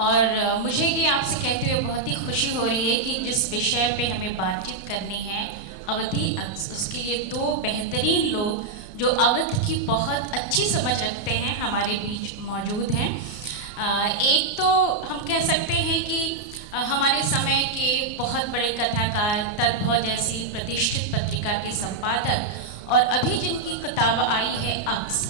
और मुझे ये आपसे कहते हुए बहुत ही खुशी हो रही है कि जिस विषय पे हमें बातचीत करनी है, अवधि अक्स, उसके लिए दो बेहतरीन लोग जो अवध की बहुत अच्छी समझ रखते हैं हमारे बीच मौजूद हैं। एक तो हम कह सकते हैं कि हमारे समय के बहुत बड़े कथाकार, तद्भव जैसी प्रतिष्ठित पत्रिका के संपादक और अभी जिनकी किताब आई है अक्स।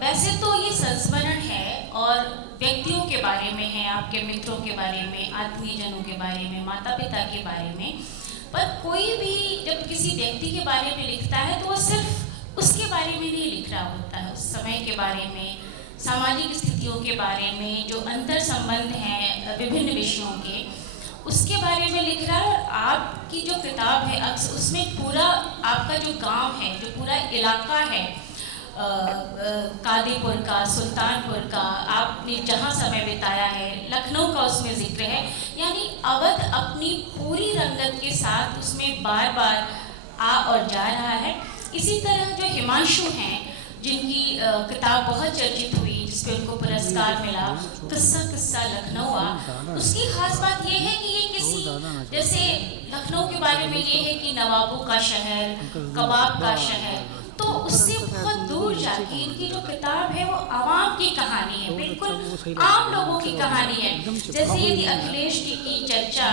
वैसे तो ये संस्मरण है और व्यक्तियों के बारे में है, आपके मित्रों के बारे में, आत्मीयजनों के बारे में, माता पिता के बारे में, पर कोई भी जब किसी व्यक्ति के बारे में लिखता है तो वो सिर्फ उसके बारे में नहीं लिख रहा होता है, उस समय के बारे में, सामाजिक स्थितियों के बारे में, जो अंतर संबंध हैं विभिन्न विषयों के, उसके बारे में लिख रहा है। और आपकी जो किताब है अक्स, उसमें पूरा आपका जो गांव है, जो पूरा इलाका है कादीपुर का, सुल्तानपुर का, आपने जहाँ समय बिताया है, लखनऊ का उसमें जिक्र है। यानी अवध अपनी पूरी रंगत के साथ उसमें बार बार आ और जा रहा है। इसी तरह जो हिमांशु हैं, जिनकी किताब बहुत चर्चित हुई, जिसपे उनको पुरस्कार मिला, किस्सा किस्सा लखनऊ, उसकी खास बात ये है कि ये किसी, जैसे लखनऊ के बारे में ये है कि नवाबों का शहर, कबाब का शहर, तो उससे बहुत दूर जाके इनकी जो किताब है वो आवाम की कहानी है, बिल्कुल आम लोगों की कहानी है। जैसे यदि अखिलेश जी की चर्चा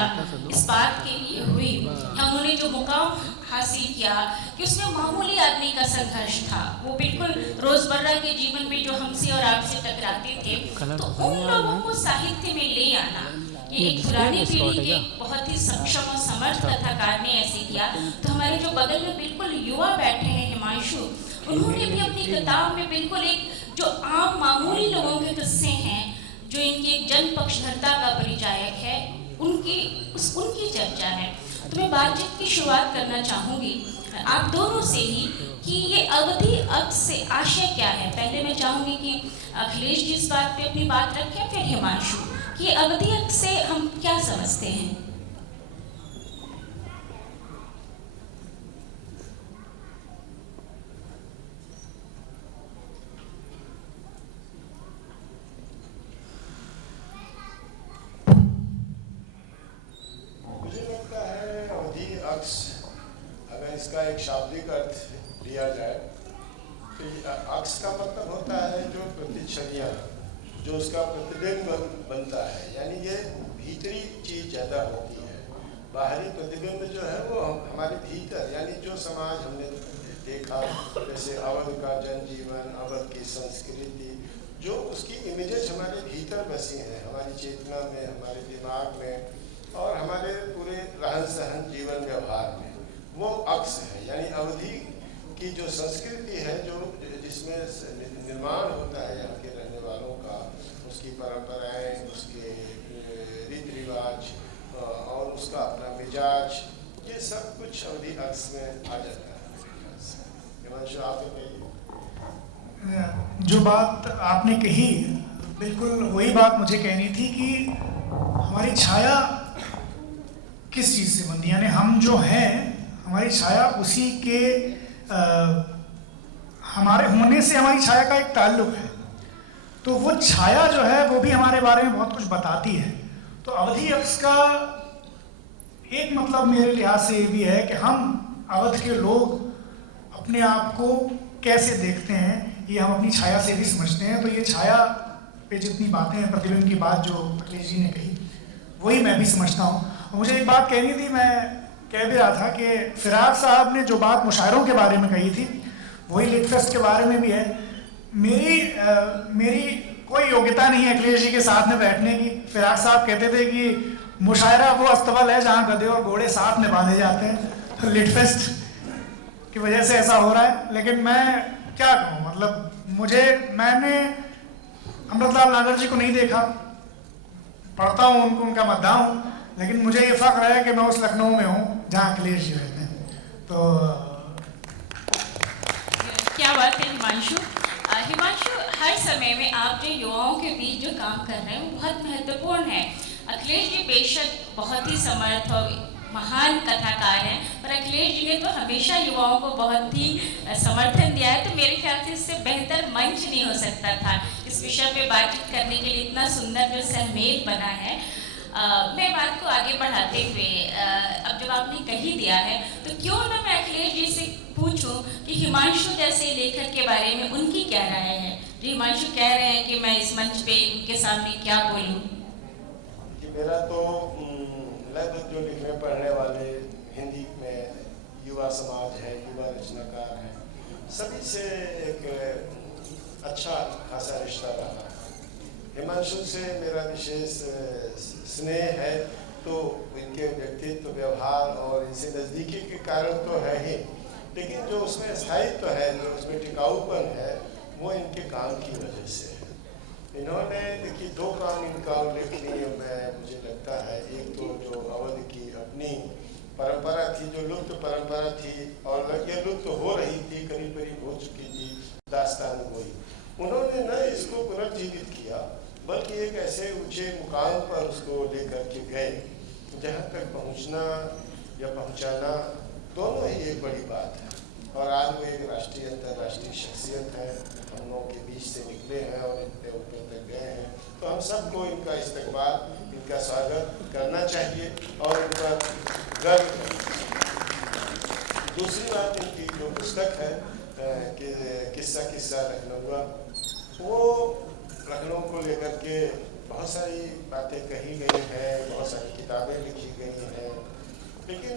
इस बात के लिए हुई, उन्होंने जो मुकाम हासिल किया कि उसमें मामूली आदमी का संघर्ष था, वो बिल्कुल रोजमर्रा के जीवन में जो हमसे और आपसे टकराते थे, तो उन लोगों को साहित्य में ले आना, ये एक पुरानी पीढ़ी के बहुत ही सक्षम और समर्थ कथाकार ने ऐसे किया। तो हमारे जो बगल में बिल्कुल युवा बैठे हैं हिमांशु, उन्होंने भी अपनी किताब में बिल्कुल एक जो आम मामूली लोगों के किस्से हैं, जो इनकी एक जन पक्षधरता का परिचायक है, उनकी चर्चा है। तो मैं बातचीत की शुरुआत करना चाहूँगी आप दोनों से ही कि ये अवधि अक्स से आशय क्या है। पहले मैं चाहूँगी कि अखिलेश जी इस बात पे अपनी बात रखें, फिर हिमांशु, कि अवधि अक्स से हम क्या समझते हैं। अगर इसका एक शाब्दिक अर्थ लिया जाए तो अक्स का मतलब होता है जो प्रतिच्छवियाँ, जो उसका प्रतिबिंब बनता है, यानी ये भीतरी चीज़ ज़्यादा होती है। बाहरी प्रतिबिंब जो है वो हमारे भीतर, यानी जो समाज हमने देखा, जैसे अवध का जनजीवन, अवध की संस्कृति, जो उसकी इमेजेस हमारे भीतर बसी हैं, हमारी चेतना में, हमारे दिमाग में और हमारे पूरे रहन सहन जीवन व्यवहार में, वो अक्स है। यानी अवधि की जो संस्कृति है, जो जिसमें निर्माण होता है यहाँ के रहने वालों का, उसकी परंपराएं, उसके रीति रिवाज और उसका अपना मिजाज, ये सब कुछ अवधि अक्स में आ जाता है। हिमांशु, आप कहिए। जो बात आपने कही, बिल्कुल वही बात मुझे कहनी थी कि हमारी छाया किस चीज़ से बनती है, यानी हम जो हैं, हमारी छाया उसी के हमारे होने से हमारी छाया का एक ताल्लुक है। तो वो छाया जो है वो भी हमारे बारे में बहुत कुछ बताती है। तो अवधि अक्स का एक मतलब मेरे लिहाज से ये भी है कि हम अवध के लोग अपने आप को कैसे देखते हैं, ये हम अपनी छाया से भी समझते हैं। तो ये छाया पे जितनी बातें हैं, प्रतिबिंब की बात जो अखिलेश जी ने कही, वही मैं भी समझता हूँ। मुझे एक बात कहनी थी, मैं कह भी रहा था कि फिराक साहब ने जो बात मुशायरों के बारे में कही थी, वही लिटफेस्ट के बारे में भी है। मेरी कोई योग्यता नहीं है अखिलेश जी के साथ में बैठने की। फिराक साहब कहते थे कि मुशायरा वो अस्तबल है जहाँ गधे और घोड़े साथ में बांधे जाते हैं। तो लिटफेस्ट की वजह से ऐसा हो रहा है। लेकिन मैं क्या कहूँ, मतलब मैंने अमृतलाल नागर जी को नहीं देखा, पढ़ता हूँ उनको, उनका मद्दा हूँ, लेकिन मुझे ये फ़ख्र है कि मैं उस लखनऊ में हूँ जहाँ अखिलेश जी रहते हैं। तो क्या बात है हिमांशु। हिमांशु, हर समय में आप जो युवाओं के बीच जो काम कर रहे हैं वो बहुत महत्वपूर्ण है। अखिलेश जी बेशक बहुत ही समर्थ और महान कथाकार हैं, पर अखिलेश जी ने तो हमेशा युवाओं को बहुत ही समर्थन दिया है। तो मेरे ख्याल से इससे बेहतर मंच नहीं हो सकता था इस विषय पे बातचीत करने के लिए इतना सुंदर जो सहमेल बना है। मैं बात को आगे बढ़ाते हुए अब जब आपने कही दिया है तो क्यों ना मैं अखिलेश जी से पूछूं कि हिमांशु जैसे लेखक के बारे में उनकी क्या राय है। जो हिमांशु कह रहे हैं कि मैं इस मंच पे उनके सामने क्या बोलूं। कि मेरा तो लगभग जो लिखने पढ़ने वाले हिंदी में युवा समाज है, युवा रचनाकार हैं, सभी से एक अच्छा खासा रिश्ता रहा। हिमांशु से मेरा विशेष स्नेह है, तो इनके व्यक्तित्व, व्यवहार और इनसे नज़दीकी के कारण तो है ही, लेकिन जो उसमें स्थायित्व है, जो उसमें टिकाऊपन है, वो इनके काम की वजह से है। इन्होंने देखिए 2 काम इनका उल्लेखनीय मुझे लगता है। एक तो जो अवध की अपनी परंपरा थी, जो लुप्त परंपरा थी और ये लुप्त हो रही थी, करीब करीब हो चुकी थी, दास्तान गोई, उन्होंने न इसको पुनर्जीवित किया बल्कि एक ऐसे ऊंचे मुकाम पर उसको लेकर के गए जहाँ तक पहुँचना या पहुँचाना दोनों ही एक बड़ी बात है। और आज वो एक राष्ट्रीय अंतर्राष्ट्रीय शख्सियत है, हम लोगों के बीच से निकले हैं और इतने ऊपर तक गए हैं, तो हम सबको इनका इस्तेमाल, इनका स्वागत करना चाहिए और इन पर गर्व करना। दूसरी बात, इनकी जो पुस्तक है कि किस्सा लखनऊ, वो लखनऊ को लेकर के बहुत सारी बातें कही गई हैं, बहुत सारी किताबें लिखी गई हैं, लेकिन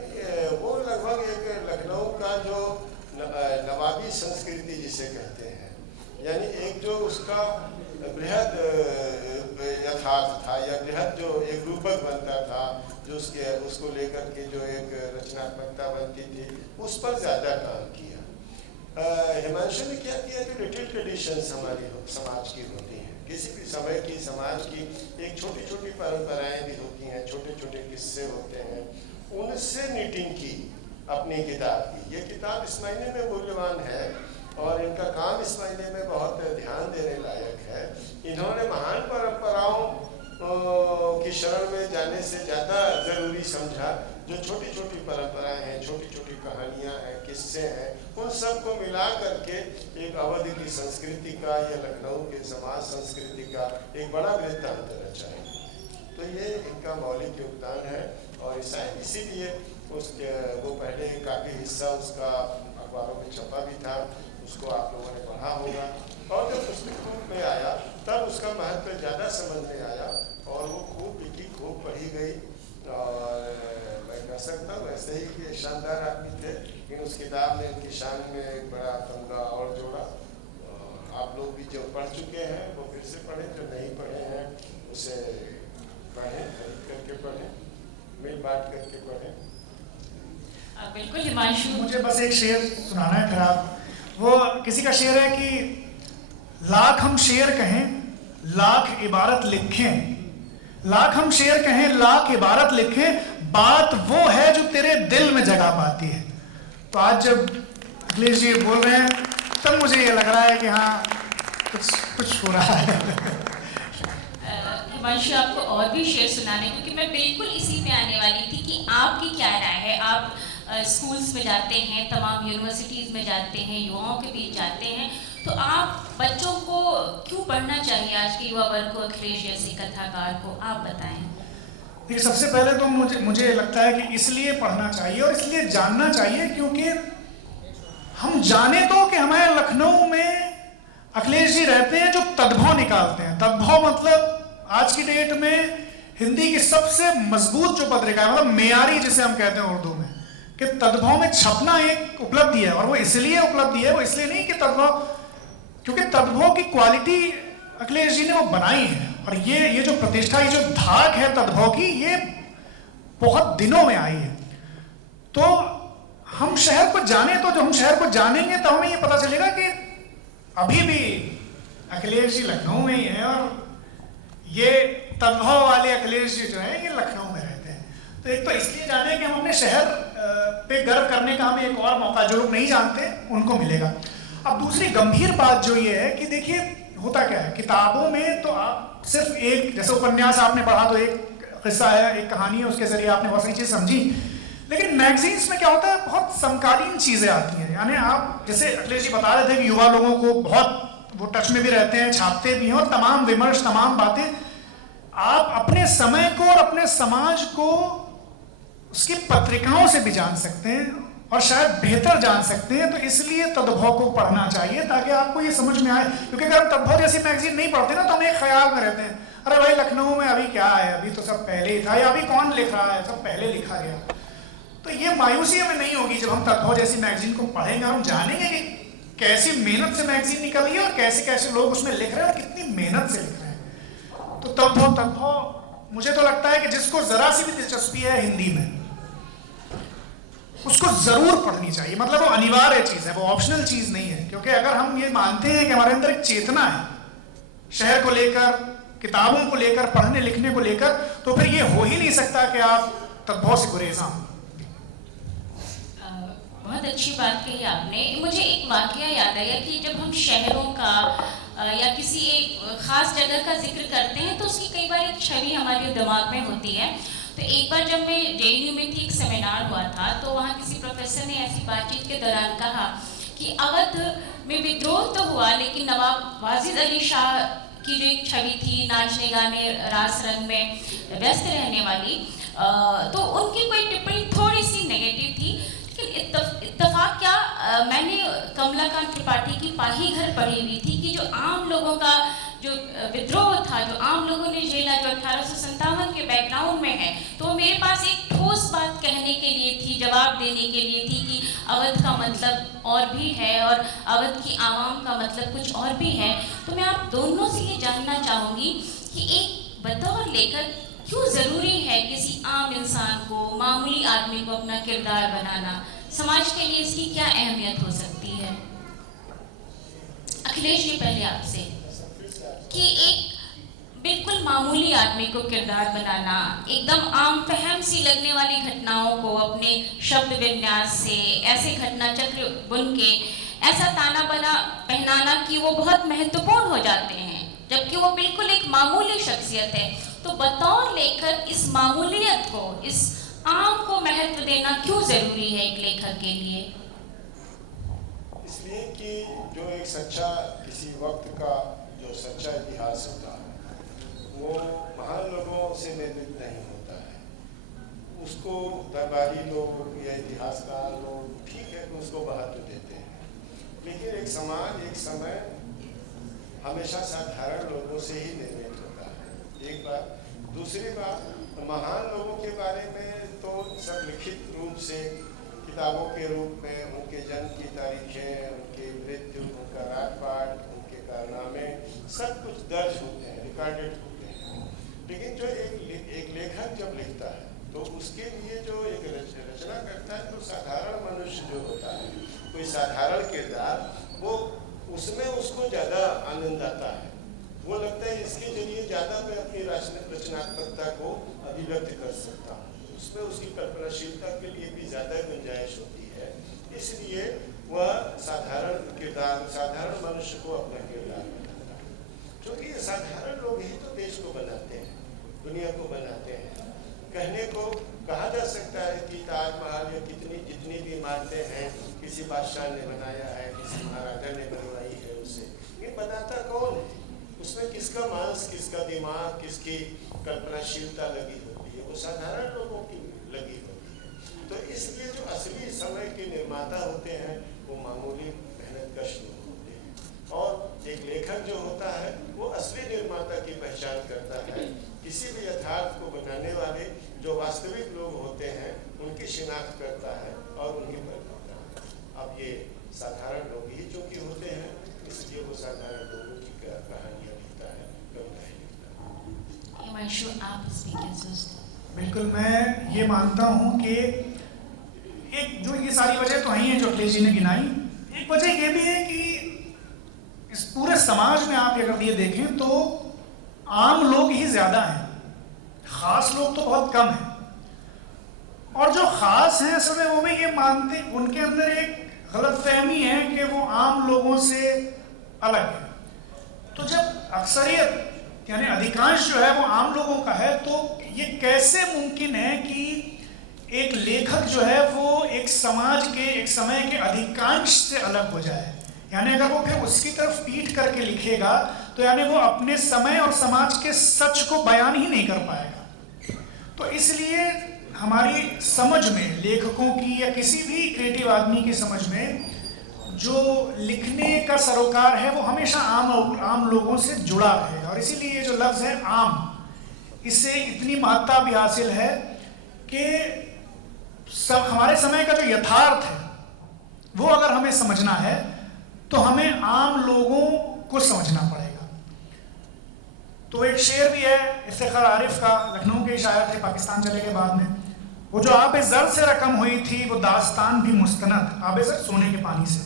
वो लगभग एक लखनऊ का जो नवाबी संस्कृति जिसे कहते हैं, यानी एक जो उसका बृहद यथार्थ था या बृहद जो एक रूपक बनता था, जो उसको लेकर के जो एक रचनात्मकता बनती थी, उस पर ज़्यादा काम किया। हिमांशु ने क्या किया, जो लिटिल ट्रेडिशंस हमारी समाज की होती हैं, किसी भी समय की समाज की एक छोटी छोटी परंपराएं भी होती हैं, छोटे छोटे किस्से होते हैं, उनसे नीटिंग की अपनी किताब की। ये किताब इस महीने में मूल्यवान है और इनका काम इस महीने में बहुत ध्यान देने लायक है। इन्होंने महान परंपराओं की शरण में जाने से ज़्यादा ज़रूरी समझा जो छोटी छोटी परंपराएं हैं, छोटी छोटी कहानियां हैं, किस्से हैं, उन सब को मिला करके एक अवध की संस्कृति का या लखनऊ के समाज संस्कृति का एक बड़ा वृत्तांत रचा है। तो ये इनका मौलिक योगदान है और शायद इसीलिए वो पहले काफ़ी हिस्सा उसका अखबारों में छपा भी था, उसको आप लोगों ने पढ़ा होगा, और जब पुस्तक रूप में आया तब उसका महत्व ज़्यादा समझ में आया और वो खूब लिखी, खूब पढ़ी गई। और मैं कह सकता हूँ वैसे ही कि शानदार आदमी थे, लेकिन उस किताब ने उनकी शान में एक बड़ा तमगा और जोड़ा। आप लोग भी जो पढ़ चुके हैं वो फिर से पढ़ें, जो नहीं पढ़े हैं उसे पढ़ें, खरीद करके पढ़ें, मिल बांट करके पढ़ें। बिल्कुल हिमांशु, मुझे बस एक शेर सुनाना है। फिर आप, वो किसी का शेर है कि लाख हम शेर कहें, लाख इबारत लिखें, लाख हम शेर कहें, लाख इबारत लिखें, बात वो है जो तेरे दिल में जगह पाती है। तो आज जब अखिलेश जी बोल रहे हैं तब मुझे ये लग रहा है कि हाँ कुछ हो रहा है। हिमांशु, आपको और भी शेर सुनाने, क्योंकि मैं बिल्कुल इसी पे आने वाली थी कि आपकी क्या राय है। आप स्कूल्स में जाते हैं, तमाम यूनिवर्सिटीज़ में जाते हैं, युवाओं के बीच जाते हैं, तो आप बच्चों को क्यों पढ़ना चाहिए, आज के युवा वर्ग को, अखिलेश जैसे कथाकार को, आप बताएं। देखिए, सबसे पहले तो मुझे लगता है कि इसलिए पढ़ना चाहिए और इसलिए जानना चाहिए क्योंकि हम जाने तो कि हमारे लखनऊ में अखिलेश जी रहते हैं जो तद्भव निकालते हैं। तद्भव मतलब आज की डेट में हिंदी की सबसे मजबूत जो पत्रिका है, मतलब मेयारी जिसे हम कहते हैं उर्दू में, कि तद्भव में छपना एक उपलब्धि है। और वो इसलिए उपलब्धि है, वो इसलिए नहीं कि तद्भव, क्योंकि तद्भव की क्वालिटी अखिलेश जी ने वो बनाई है। और ये जो प्रतिष्ठा, ये जो धाक है तद्भव की, ये बहुत दिनों में आई है। तो हम शहर को जाने, तो जब हम शहर को जानेंगे तो हमें ये पता चलेगा कि अभी भी अखिलेश जी लखनऊ में ही है और ये तद्भव वाले अखिलेश जी जो है ये लखनऊ में रहते हैं। तो एक तो इसलिए जाने कि हम अपने शहर पे गर्व करने का हमें एक और मौका, जो लोग नहीं जानते उनको मिलेगा। अब दूसरी गंभीर बात जो ये है कि देखिए होता क्या है, किताबों में तो आप सिर्फ एक, जैसे उपन्यास आपने पढ़ा तो एक किस्सा है, एक कहानी है, उसके जरिए आपने बहुत सारी चीज़ समझी। लेकिन मैगजीन्स में क्या होता है, बहुत समकालीन चीज़ें आती हैं। यानी आप, जैसे अखिलेश जी बता रहे थे कि युवा लोगों को बहुत वो टच में भी रहते हैं, छापते भी हैं, और तमाम विमर्श, तमाम बातें आप अपने समय को और अपने समाज को उसकी पत्रिकाओं से भी जान सकते हैं और शायद बेहतर जान सकते हैं। तो इसलिए तद्भव को पढ़ना चाहिए ताकि आपको ये समझ में आए, क्योंकि अगर हम तद्भव जैसी मैगजीन नहीं पढ़ते ना तो हम एक ख्याल में रहते हैं, अरे भाई लखनऊ में अभी क्या है, अभी तो सब पहले ही था, या अभी कौन लिख रहा है, सब पहले लिखा गया। तो ये मायूसी हमें नहीं होगी जब हम तद्भव जैसी मैगजीन को पढ़ेंगे और हम जानेंगे कि कैसी मेहनत से मैगजीन निकल रही है और कैसे कैसे लोग उसमें लिख रहे हैं और कितनी मेहनत से लिख रहे हैं। तो तद्भव मुझे तो लगता है कि जिसको जरा सी भी दिलचस्पी है हिंदी में, उसको जरूर पढ़नी चाहिए। मतलब वो अनिवार्य चीज है, वो ऑप्शनल चीज नहीं है। क्योंकि अगर हम ये मानते हैं कि हमारे अंदर एक चेतना है शहर को लेकर, किताबों को लेकर, पढ़ने लिखने को लेकर, तो फिर ये हो ही नहीं सकता कि आप तद्भव से गुरेजा हों। बहुत अच्छी बात कही आपने। मुझे एक वाकया याद आया कि जब हम शहरों का या किसी एक खास जगह का जिक्र करते हैं तो उसकी कई बार एक छवि हमारे दिमाग में होती है। तो एक बार जब मैं JNU में थी, एक सेमिनार हुआ था, तो वहाँ किसी प्रोफेसर ने ऐसी बातचीत के दौरान कहा कि अवध में विद्रोह तो हुआ लेकिन नवाब वाजिद अली शाह की जो एक छवि थी, नाचने गाने रास रंग में व्यस्त रहने वाली, तो उनकी कोई टिप्पणी थोड़ी सी नेगेटिव थी। लेकिन इत्तफाक क्या, मैंने कमलाकांत त्रिपाठी की पाही घर पढ़ी हुई थी कि जो आम लोगों का जो विद्रोह था, जो आम लोगों ने झेला, जो 1857 के बैकग्राउंड में है, तो मेरे पास एक ठोस बात कहने के लिए थी, जवाब देने के लिए थी कि अवध का मतलब और भी है और अवध की आवाम का मतलब कुछ और भी है। तो मैं आप दोनों से ये जानना चाहूँगी कि एक बतौर लेखक क्यों ज़रूरी है किसी आम इंसान को, मामूली आदमी को अपना किरदार बनाना? समाज के लिए इसकी क्या अहमियत हो सकती है? अखिलेश जी, पहले आपसे, कि एक बिल्कुल मामूली आदमी को किरदार बनाना, एकदम आम फहम सी लगने वाली घटनाओं को अपने शब्द विन्यास से ऐसे घटना चक्र बुन के ऐसा ताना बना पहनाना कि वो बहुत महत्वपूर्ण हो जाते हैं, जबकि वो बिल्कुल एक मामूली शख्सियत है। तो बतौर लेखक इस मामूलियत को, इस आम को महत्व देना क्यों जरूरी है एक लेखक के लिए? इसलिए कि जो एक सच्चा किसी वक्त का जो सच्चा इतिहास होता है वो महान लोगों से निर्मित नहीं होता है। उसको दरबारी लोग या इतिहासकार लोग ठीक है कि उसको महत्व देते हैं, लेकिन एक समाज, एक समय हमेशा साधारण लोगों से ही निर्मित होता है, एक बात। दूसरी बात, महान लोगों के बारे में तो सब लिखित रूप से किताबों के रूप में उनके जन्म की तारीखें, उनकी मृत्यु, उनका राजपाट, उनके कारनामे सब कुछ दर्ज होते हैं, रिकॉर्डेड होते हैं। लेकिन जो एक लेखक जब लिखता है तो उसके लिए जो एक रचना करता है तो साधारण मनुष्य जो होता है, कोई साधारण किरदार, वो उसमें उसको ज़्यादा आनंद आता है। वो लगता है इसके जरिए ज़्यादा मैं अपनी रचनात्मकता को अभिव्यक्त कर सकता हूँ, उसमें उसकी कल्पनाशीलता के लिए भी ज़्यादा गुंजाइश होती है। इसलिए वह साधारण किरदार, साधारण मनुष्य को अपना किरदार बनाता है, क्योंकि ये साधारण लोग ही तो देश को बनाते हैं, दुनिया को बनाते हैं। कहने को कहा जा सकता है कि ताजमहल या जितनी भी इमारतें हैं किसी बादशाह ने बनाया है, किसी महाराजा ने बनवाई है, उसे ये बनाता कौन है? उसमें किसका मांस, किसका दिमाग, किसकी कल्पनाशीलता लगी होती है? वो साधारण लोगों की लगी होती है। तो इसलिए जो असली समय के निर्माता होते हैं वो मामूली मेहनतकश लोग होते हैं, और एक लेखक जो होता है वो असली निर्माता की पहचान करता है। किसी भी यथार्थ को बनाने वाले जो वास्तविक लोग होते हैं उनकी शिनाख्त करता है और उनकी पहचान करता है। अब ये साधारण लोग ही चूँकि होते हैं, इसलिए वो साधारण लोगों की कहानियाँ लिखता है, कविताएं लिखता है। हिमांशु, आप इस पे क्या सोचते हैं? बिल्कुल, मैं ये मानता हूँ कि एक जो ये सारी वजह तो ही है जो अखिलेश जी ने गिनाई, एक वजह ये भी है कि इस पूरे समाज में आप अगर ये देखें तो आम लोग ही ज़्यादा हैं, ख़ास लोग तो बहुत कम हैं। और जो ख़ास हैं असल में वो भी ये मानते, उनके अंदर एक गलतफहमी है कि वो आम लोगों से अलग है। तो जब अक्सरियत यानी अधिकांश जो है वो आम लोगों का है, तो ये कैसे मुमकिन है कि एक लेखक जो है वो एक समाज के, एक समय के अधिकांश से अलग हो जाए? यानी अगर वो फिर उसकी तरफ पीठ करके लिखेगा तो यानी वो अपने समय और समाज के सच को बयान ही नहीं कर पाएगा। तो इसलिए हमारी समझ में, लेखकों की या किसी भी क्रिएटिव आदमी की समझ में, जो लिखने का सरोकार है वो हमेशा आम लोगों से जुड़ा रहेगा। और इसीलिए ये जो लफ्ज़ है आम, इससे इतनी महत्ता भी हासिल है कि सब हमारे समय का जो यथार्थ है वो अगर हमें समझना है तो हमें आम लोगों को समझना पड़ेगा। तो एक शेर भी है इफ्तिखार आरिफ का, लखनऊ के शायर थे पाकिस्तान चले के बाद में, वो जो आब ज़र से रकम हुई थी वो दास्तान भी मुस्तनद, आब ज़र सोने के पानी से,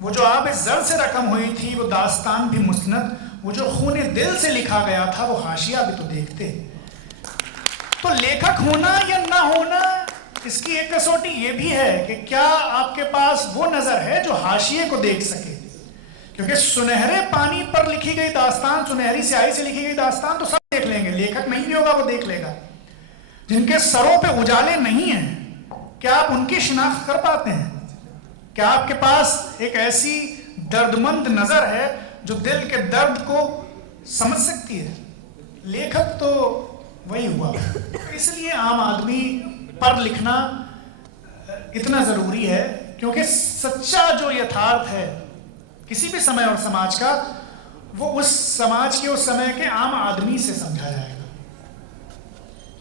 वो जो आब ज़र से रकम हुई थी वो दास्तान भी मुस्तनद, वो जो खूने दिल से लिखा गया था वो हाशिया भी तो देखते। तो लेखक होना या ना होना, इसकी एक कसौटी ये भी है कि क्या आपके पास वो नज़र है जो हाशिए को देख सके। क्योंकि सुनहरे पानी पर लिखी गई दास्तान, सुनहरी स्याही से लिखी गई दास्तान तो सब देख लेंगे, लेखक नहीं भी होगा वो देख लेगा। जिनके सरों पे उजाले नहीं हैं, क्या आप उनकी शिनाख्त कर पाते हैं? क्या आपके पास एक ऐसी दर्दमंद नज़र है जो दिल के दर्द को समझ सकती है? लेखक तो वही हुआ। इसलिए आम आदमी पर लिखना इतना ज़रूरी है, क्योंकि सच्चा जो यथार्थ है किसी भी समय और समाज का, वो उस समाज के, उस समय के आम आदमी से समझा जाएगा।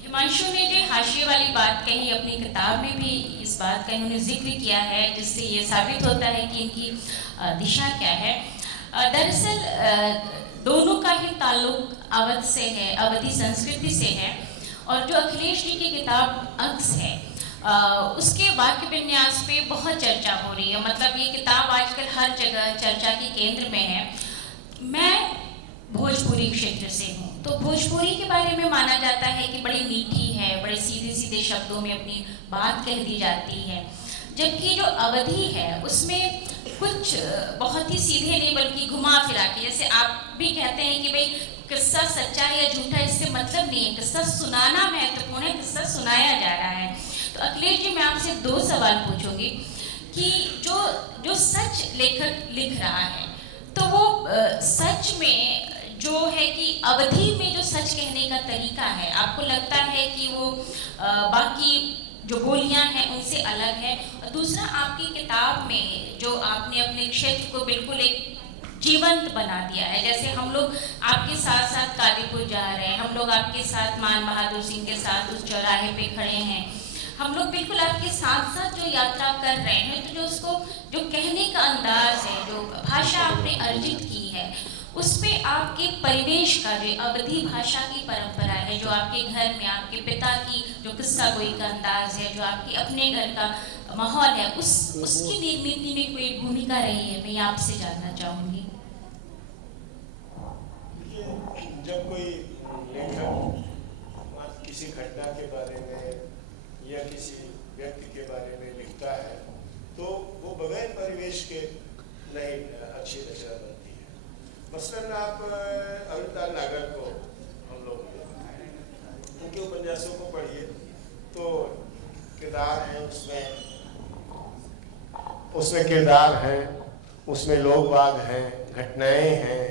हिमांशु ने जो हाशिए वाली बात कही, अपनी किताब में भी इस बात का इन्होंने जिक्र किया है, जिससे ये साबित होता है कि इनकी दिशा क्या है। दरअसल दोनों का ही ताल्लुक अवध से है, अवधी संस्कृति से है। और जो अखिलेश जी की किताब अक्स है, उसके वाक्य विन्यास पे बहुत चर्चा हो रही है। मतलब ये किताब आजकल हर जगह चर्चा के केंद्र में है। मैं भोजपुरी क्षेत्र से हूँ, तो भोजपुरी के बारे में माना जाता है कि बड़ी मीठी है, बड़े सीधे सीधे शब्दों में अपनी बात कह दी जाती है। जबकि जो अवधी है उसमें कुछ बहुत ही सीधे नहीं बल्कि घुमा फिरा के, जैसे आप भी कहते हैं कि भाई किस्सा सच्चा है या झूठा इससे मतलब नहीं है, किस्सा सुनाना महत्वपूर्ण है, किस्सा सुनाया जा रहा है। तो अखिलेश जी, मैं आपसे 2 सवाल पूछूंगी कि जो सच लेखक लिख रहा है, तो वो सच में जो है कि अवधि में जो सच कहने का तरीका है, आपको लगता है कि वो बाकी जो बोलियां हैं उनसे अलग है? और दूसरा, आपकी किताब में जो आपने अपने क्षेत्र को बिल्कुल एक जीवंत बना दिया है, जैसे हम लोग आपके साथ साथ कादीपुर जा रहे हैं, हम लोग आपके साथ मान बहादुर सिंह के साथ उस चौराहे पे खड़े हैं, हम लोग बिल्कुल आपके साथ साथ जो यात्रा कर रहे हैं, तो जो उसको जो कहने का अंदाज है, जो भाषा आपने अर्जित की है, उसमें आपके परिवेश का जो अवधी भाषा की परंपरा है, जो आपके घर में आपके पिता की जो किस्सा गोई का अंदाज है, जो आपके अपने घर का माहौल है, उसकी निर्मित में कोई भूमिका रही है? मैं आपसे जानना चाहूँगी। जब कोई लेखक किसी घटना के बारे में या किसी व्यक्ति के बारे में लिखता है, तो वो बगैर परिवेश के नहीं अच्छी रचना बनती है। मसलन आप अरुणलाल नागर को हम लोग उनके उपन्यासों को पढ़िए, तो किरदार है, उसमें किरदार हैं, उसमें लोग बाग हैं, घटनाएं हैं,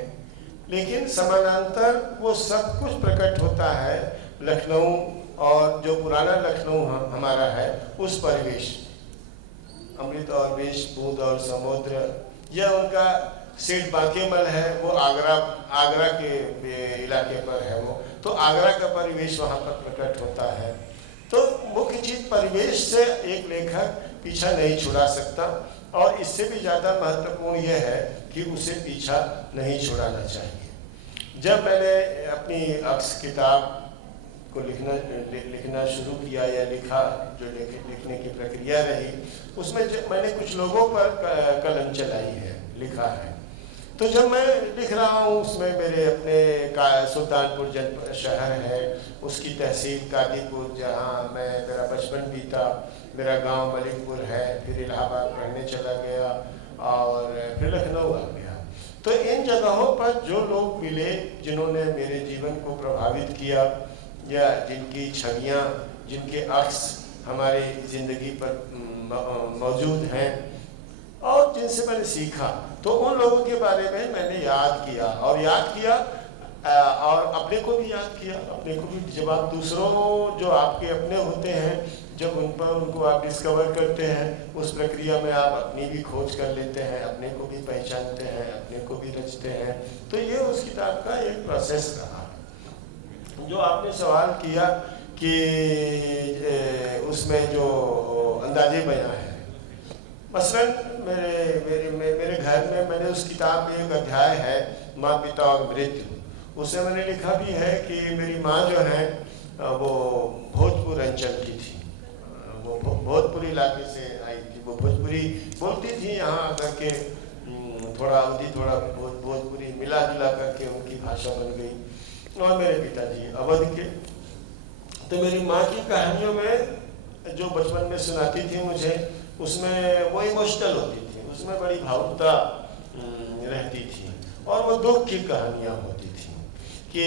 लेकिन समानांतर वो सब कुछ प्रकट होता है लखनऊ, और जो पुराना लखनऊ हमारा है उस परिवेश, अमृत और विष, बूंद और समुद्र, या उनका सेठ बांकेमल है, वो आगरा के इलाके पर है, वो तो आगरा का परिवेश वहाँ पर प्रकट होता है। तो मुख्य चीज परिवेश से एक लेखक पीछा नहीं छुड़ा सकता, और इससे भी ज़्यादा महत्वपूर्ण यह है कि उसे पीछा नहीं छुड़ाना चाहिए। जब मैंने अपनी अक्स किताब को लिखना शुरू किया या लिखा, जो लिखने की प्रक्रिया रही, उसमें मैंने कुछ लोगों पर कलम चलाई है, लिखा है। तो जब मैं लिख रहा हूँ, उसमें मेरे अपने सुल्तानपुर जनपद शहर है, उसकी तहसील कादीपुर, जहाँ मेरा बचपन बीता, मेरा गांव मलिकपुर है, फिर इलाहाबाद पढ़ने चला गया और फिर लखनऊ आ गया। तो इन जगहों पर जो लोग मिले, जिन्होंने मेरे जीवन को प्रभावित किया, या जिनकी छवियाँ, जिनके अक्स हमारी ज़िंदगी पर मौजूद हैं, और जिनसे मैंने सीखा, तो उन लोगों के बारे में मैंने याद किया और अपने को भी याद किया। अपने को भी, जब आप दूसरों जो आपके अपने होते हैं, जब उनको आप डिस्कवर करते हैं, उस प्रक्रिया में आप अपनी भी खोज कर लेते हैं, अपने को भी पहचानते हैं, अपने को भी रचते हैं। तो ये उस किताब का एक प्रोसेस रहा। जो आपने सवाल किया कि उसमें जो अंदाजे बयां है, मसलन मेरे घर में मैंने उस किताब में एक अध्याय है माँ पिता और मृत्यु, उसमें मैंने लिखा भी है कि मेरी माँ जो है वो भोजपुर अंचल की थी, वो भोजपुरी इलाके से आई थी, वो भोजपुरी बोलती थी। यहाँ आकर के थोड़ा अवधि थोड़ा भोजपुरी मिला जुला करके उनकी भाषा बन गई। और मेरे पिताजी अवध के। तो मेरी माँ की कहानियों में जो बचपन में सुनाती थी मुझे, उसमें वो इमोशनल होती थी, उसमें बड़ी भावुकता रहती थी और वो दुख की कहानियाँ होती थी कि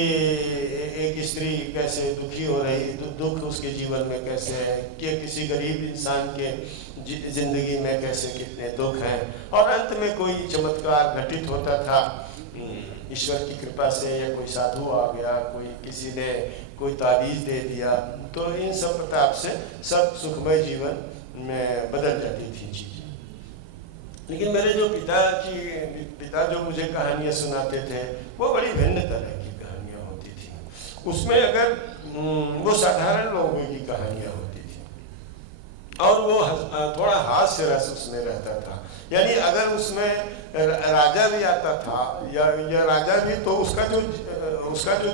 एक स्त्री कैसे दुखी हो रही, दुख उसके जीवन में कैसे है, कि किसी गरीब इंसान के जिंदगी में कैसे कितने दुख हैं, और अंत में कोई चमत्कार घटित होता था ईश्वर की कृपा से, या कोई साधु आ गया, कोई किसी ने कोई ताबीज़ दे दिया, तो इन सब प्रताप से सब सुखमय जीवन में बदल जाती थी चीज़ें। लेकिन मेरे जो पिता जो मुझे कहानियाँ सुनाते थे, वो बड़ी भिन्न तरह की कहानियाँ होती थी। उसमें अगर वो साधारण लोगों की कहानियाँ होती थी और वो थोड़ा हास्य रस उसमें रहता था। यानी अगर उसमें राजा भी आता था या राजा भी, तो उसका जो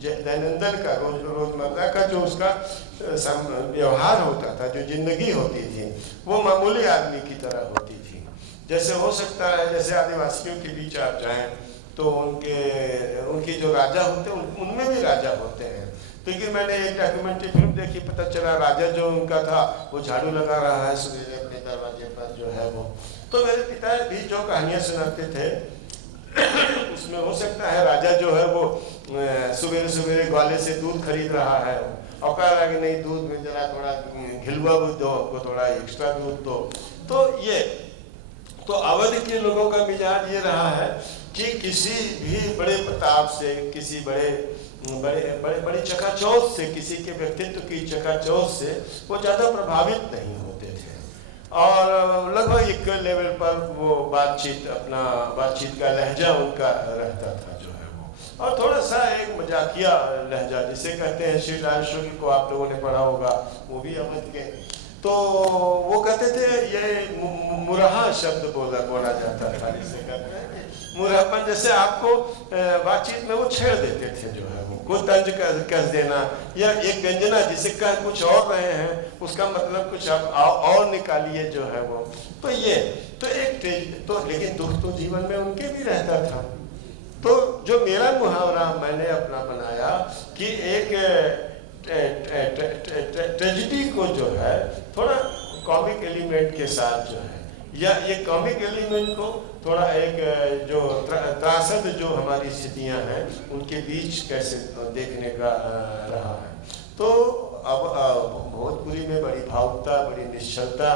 दैनंदिन का रोजमर्रा का जो उसका व्यवहार होता था, जो जिंदगी होती थी, वो मामूली आदमी की तरह होती थी। जैसे हो सकता है, जैसे आदिवासियों के बीच आप जाएं तो उनके जो राजा होते हैं, उनमें भी राजा होते हैं। तो कि मैंने एक डॉक्यूमेंट्री फिल्म देखी, पता चला राजा जो उनका था वो झाड़ू लगा रहा है सवेरे अपने दरवाजे पर जो है वो। तो मेरे पिता भी जो कहानियाँ सुनाते थे उसमें हो सकता है राजा जो है वो सवेरे सवेरे ग्वाले से दूध खरीद रहा है और कह रहा है कि नहीं, दूध में जरा थोड़ा घिलवा दो, आपको थोड़ा एक्स्ट्रा दूध दो। तो अवध के लोगों का मिजाज ये रहा है कि किसी भी बड़े प्रताप से, किसी बड़े चकाचौंध से, किसी के व्यक्तित्व की चकाचौंध से वो ज़्यादा प्रभावित नहीं होते थे और लगभग एक लेवल पर वो बातचीत का लहजा उनका रहता था जो है वो, और थोड़ा सा एक मजाकिया लहजा जिसे कहते हैं। श्री लाल शुक्ल को आप लोगों ने पढ़ा होगा, वो भी अवध के। तो वो कहते थे, ये मुरहा शब्द बोला जाता था, जिसे कहते हैं मुरहापन। जैसे आपको बातचीत में वो छेड़ देते थे जो है वो, कोई तंज कस देना या एक व्यंजना जिसे कह कुछ और रहे हैं, उसका मतलब कुछ आप और निकालिए जो है वो। तो ये लेकिन दुख तो जीवन में उनके भी रहता था। तो जो मेरा मुहावरा मैंने अपना बनाया कि एक ट्रेजिडी को जो है थोड़ा कॉमिक एलिमेंट के साथ जो है, या ये कॉमिक एलिमेंट को थोड़ा एक जो त्रासद जो हमारी स्थितियां हैं उनके बीच कैसे देखने का रहा है। तो अब भोजपुरी में बड़ी भावुकता, बड़ी निश्चलता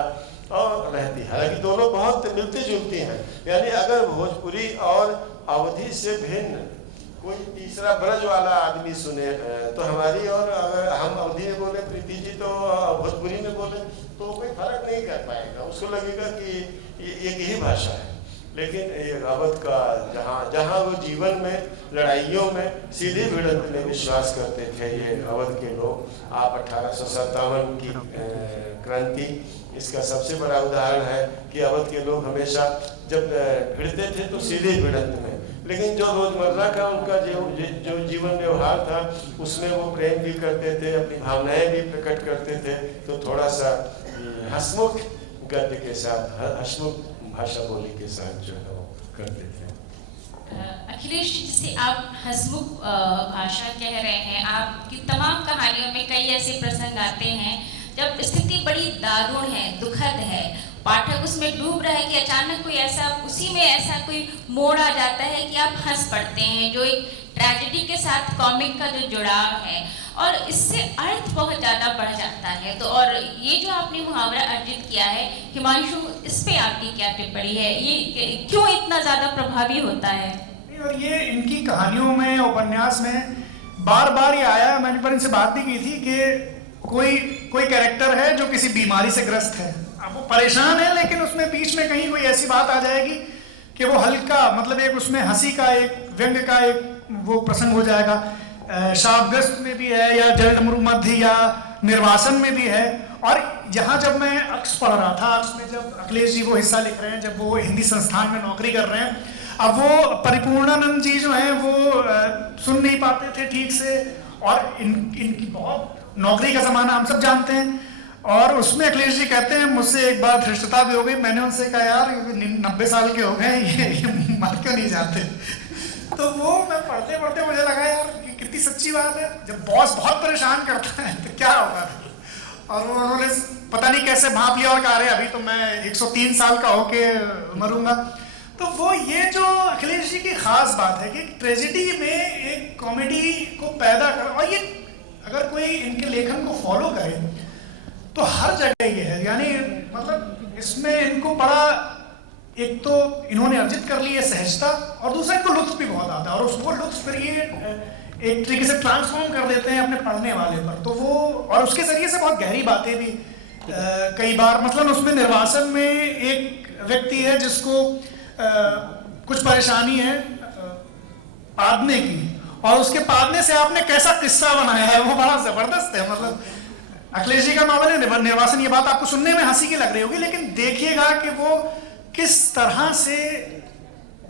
और रहती है, हालांकि दोनों बहुत मिलती जुलती हैं। यानी अगर भोजपुरी और अवधि से भिन्न कोई तीसरा ब्रज वाला आदमी सुने तो हमारी, और अगर हम अवधि में बोले प्रीति जी तो भोजपुरी में बोले तो कोई फर्क नहीं कर पाएगा, उसको लगेगा कि एक ही भाषा है। लेकिन ये अवध का जहाँ वो जीवन में लड़ाइयों में सीधी भिड़ंत में विश्वास करते थे ये अवध के लोग। आप 1857 की क्रांति इसका सबसे बड़ा उदाहरण है कि अवध के लोग हमेशा जब भिड़ते थे तो सीधे भिड़ंत में, लेकिन जो रोजमर्रा का उनका जो जीवन व्यवहार था उसमें वो प्रेम भी करते थे, अपनी भावनाएं भी प्रकट करते थे। तो थोड़ा सा हंसमुख गद्य के साथ, हंसमुख भाषा बोली के साथ जो है वो करते थे। अखिलेश, जिसे आप हंसमुख भाषा कह रहे हैं, आपकी तमाम कहानियों में कई ऐसे प्रसंग आते हैं जब स्थिति बड़ी दारुण है, दुखद है, पाठक उसमें डूब रहा है कि अचानक कोई ऐसा, उसी में ऐसा कोई मोड़ आ जाता है कि आप हंस पड़ते हैं, जो एक ट्रेजेडी के साथ कॉमिक का जो जुड़ाव है और इससे अर्थ बहुत ज़्यादा बढ़ जाता है। तो और ये जो आपने मुहावरा अर्जित किया है हिमांशु, इस पे आपकी क्या टिप्पणी है? ये क्यों इतना ज़्यादा प्रभावी होता है? और ये इनकी कहानियों में, उपन्यास में बार बार ये आया। मैंने पर इनसे बात भी की थी कि कोई कैरेक्टर है जो किसी बीमारी से ग्रस्त है, अब वो परेशान है, लेकिन उसमें बीच में कहीं कोई ऐसी बात आ जाएगी कि वो हल्का, मतलब एक उसमें हंसी का, एक व्यंग का एक वो प्रसंग हो जाएगा। शापग्रस्त में भी है, या जल मध्य या निर्वासन में भी है। और यहाँ जब मैं अक्स पढ़ रहा था, अक्स में जब अखिलेश जी वो हिस्सा लिख रहे हैं, जब वो हिंदी संस्थान में नौकरी कर रहे हैं, अब वो परिपूर्णानंद जी जो हैं वो सुन नहीं पाते थे ठीक से, और इनकी बहुत नौकरी का ज़माना हम सब जानते हैं। और उसमें अखिलेश जी कहते हैं, मुझसे एक बार धृष्टता भी हो गई, मैंने उनसे कहा यार 90 साल के हो गए, ये मर क्यों नहीं जाते? तो वो मैं पढ़ते पढ़ते मुझे लगा यार कितनी सच्ची बात है। जब बॉस बहुत परेशान करता है तो क्या होगा। और वो उन्होंने पता नहीं कैसे भाप लिया और कहा रहे अभी तो मैं 103 साल का होके मरूंगा। तो वो ये जो अखिलेश जी की खास बात है कि ट्रेजेडी में एक कॉमेडी को पैदा कर, और ये अगर कोई इनके लेखन को फॉलो करे तो हर जगह ये है। यानी मतलब इसमें इनको बड़ा, एक तो इन्होंने अर्जित कर ली है सहजता, और दूसरा इनको लुत्फ भी बहुत आता है, और उसको लुत्फ फिर ये एक तरीके से ट्रांसफॉर्म कर देते हैं अपने पढ़ने वाले पर। तो वो, और उसके जरिए से बहुत गहरी बातें भी कई बार, मतलब उसमें निर्वासन में एक व्यक्ति है जिसको कुछ परेशानी है पादने की, और उसके पादने से आपने कैसा किस्सा बनाया है वो बड़ा जबरदस्त है। मतलब अखिलेश जी का नॉवल है निर्वासन, ये बात आपको सुनने में हंसी की लग रही होगी, लेकिन देखिएगा कि वो किस तरह से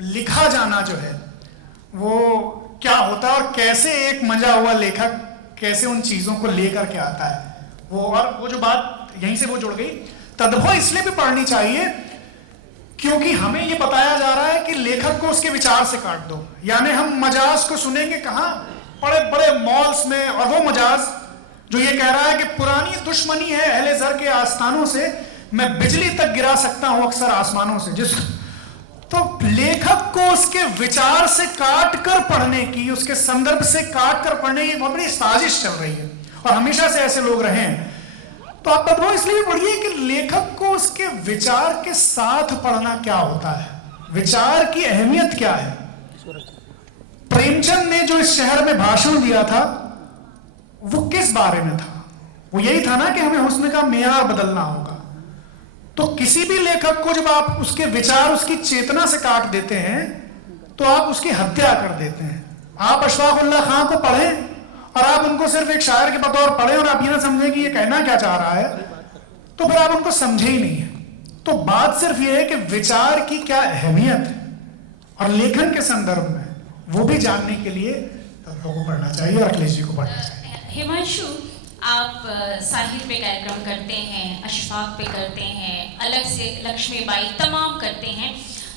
लिखा जाना जो है वो क्या होता है, और कैसे एक मजा हुआ लेखक कैसे उन चीजों को लेकर के आता है वो। और वो जो बात यहीं से वो जुड़ गई, तदभव इसलिए भी पढ़नी चाहिए क्योंकि हमें ये बताया जा रहा है कि लेखक को उसके विचार से काट दो। यानी हम मजाज को सुनेंगे कहाँ, बड़े बड़े मॉल्स में, और वो मजाज जो ये कह रहा है कि पुरानी दुश्मनी है अहले ज़र के आस्थानों से, मैं बिजली तक गिरा सकता हूं अक्सर आसमानों से। जिस तो लेखक को उसके विचार से काट कर पढ़ने की, उसके संदर्भ से काट कर पढ़ने की बहुत बड़ी साजिश चल रही है, और हमेशा से ऐसे लोग रहे हैं। तो आप तदभव इसलिए पढ़िए कि लेखक को उसके विचार के साथ पढ़ना क्या होता है, विचार की अहमियत क्या है। प्रेमचंद ने जो इस शहर में भाषण दिया था वो किस बारे में था? वो यही था ना कि हमें हुस्न का मेयार बदलना होगा। तो किसी भी लेखक को जब आप उसके विचार, उसकी चेतना से काट देते हैं तो आप उसकी हत्या कर देते हैं। आप अशफाक उल्लाह खां को पढ़ें और आप उनको सिर्फ एक शायर के बतौर पढ़ें और आप ये ना समझें कि ये कहना क्या चाह रहा है, तो फिर आप उनको समझे ही नहीं है। तो बात सिर्फ ये है कि विचार की क्या अहमियत है, और लेखन के संदर्भ में वो भी जानने के लिए तत्वों को पढ़ना चाहिए और अखिलेश जी को पढ़ना चाहिए। हिमांशु, आप साहिर पे कार्यक्रम करते हैं, अशफाक पे करते हैं, अलग से लक्ष्मीबाई, तमाम करते हैं।